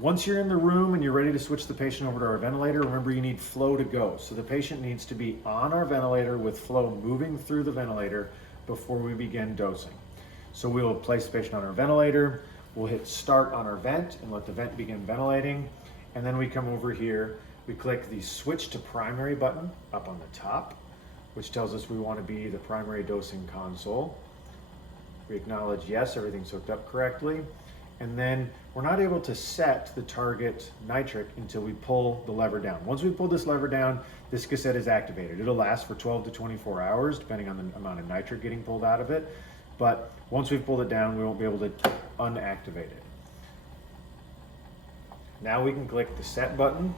Once you're in the room and you're ready to switch the patient over to our ventilator, remember you need flow to go. So the patient needs to be on our ventilator with flow moving through the ventilator before we begin dosing. So we will place the patient on our ventilator, we'll hit start on our vent and let the vent begin ventilating. And then we come over here, we click the switch to primary button up on the top, which tells us we want to be the primary dosing console. We acknowledge yes, everything's hooked up correctly. And then we're not able to set the target nitric until we pull the lever down. Once we pull this lever down, this cassette is activated. It'll last for 12 to 24 hours, depending on the amount of nitric getting pulled out of it. But once we've pulled it down, we won't be able to unactivate it. Now we can click the set button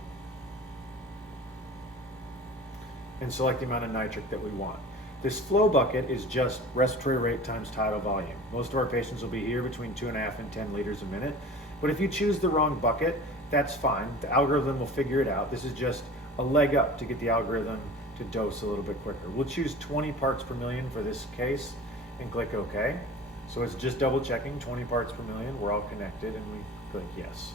and select the amount of nitric that we want. This flow bucket is just respiratory rate times tidal volume. Most of our patients will be here between 2.5 and 10 liters a minute. But if you choose the wrong bucket, that's fine. The algorithm will figure it out. This is just a leg up to get the algorithm to dose a little bit quicker. We'll choose 20 parts per million for this case and click OK. So it's just double checking, 20 parts per million. We're all connected and we click yes.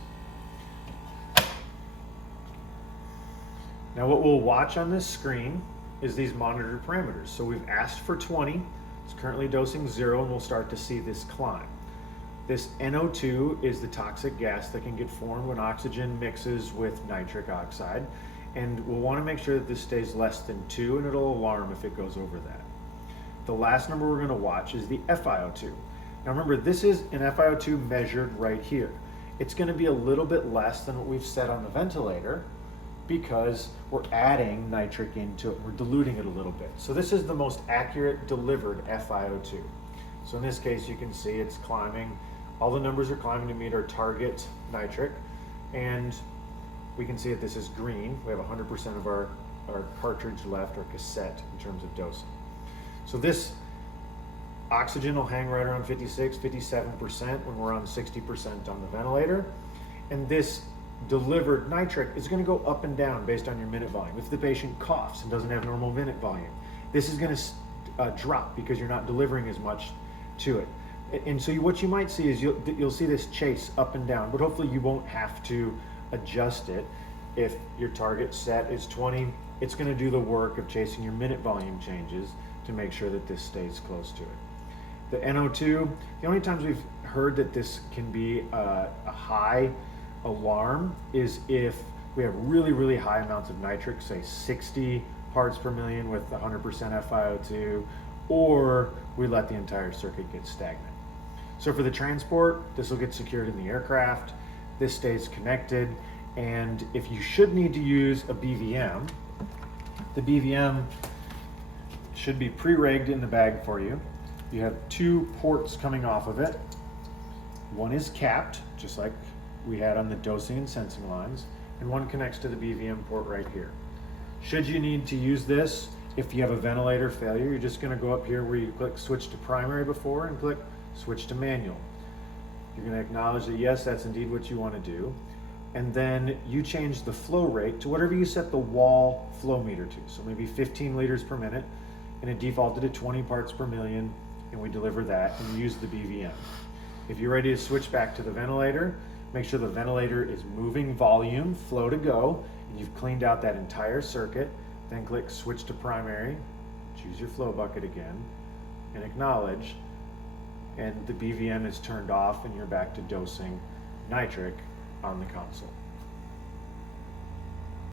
Now what we'll watch on this screen is these monitored parameters. So we've asked for 20, it's currently dosing 0, and we'll start to see this climb. This NO2 is the toxic gas that can get formed when oxygen mixes with nitric oxide, and we'll want to make sure that this stays less than 2, and it'll alarm if it goes over that. The last number we're going to watch is the FiO2. Now remember, this is an FiO2 measured right here. It's going to be a little bit less than what we've set on the ventilator, because we're adding nitric into it, we're diluting it a little bit. So this is the most accurate delivered FiO2. So in this case, you can see it's climbing, all the numbers are climbing to meet our target nitric, and we can see that this is green. We have 100% of our cartridge left, our cassette, in terms of dosing. So this oxygen will hang right around 56, 57% when we're on 60% on the ventilator, and this delivered nitric is going to go up and down based on your minute volume. If the patient coughs and doesn't have normal minute volume, this is going to drop because you're not delivering as much to it. And so what you might see is you'll see this chase up and down, but hopefully you won't have to adjust it. If your target set is 20, it's going to do the work of chasing your minute volume changes to make sure that this stays close to it. The NO2, the only times we've heard that this can be a high alarm is if we have really, really high amounts of nitric, say 60 parts per million with 100% FiO2, or we let the entire circuit get stagnant. So for the transport, this will get secured in the aircraft, this stays connected, and if you should need to use a BVM, the BVM should be pre-rigged in the bag for you. You have 2 ports coming off of it. One is capped, just like we had on the dosing and sensing lines, and one connects to the BVM port right here. Should you need to use this, if you have a ventilator failure, you're just going to go up here where you click switch to primary before and click switch to manual. You're going to acknowledge that yes, that's indeed what you want to do, and then you change the flow rate to whatever you set the wall flow meter to. So maybe 15 liters per minute, and it defaulted to 20 parts per million, and we deliver that and use the BVM. If you're ready to switch back to the ventilator, make sure the ventilator is moving volume, flow to go, and you've cleaned out that entire circuit. Then click switch to primary, choose your flow bucket again, and acknowledge, and the BVM is turned off and you're back to dosing nitric on the console.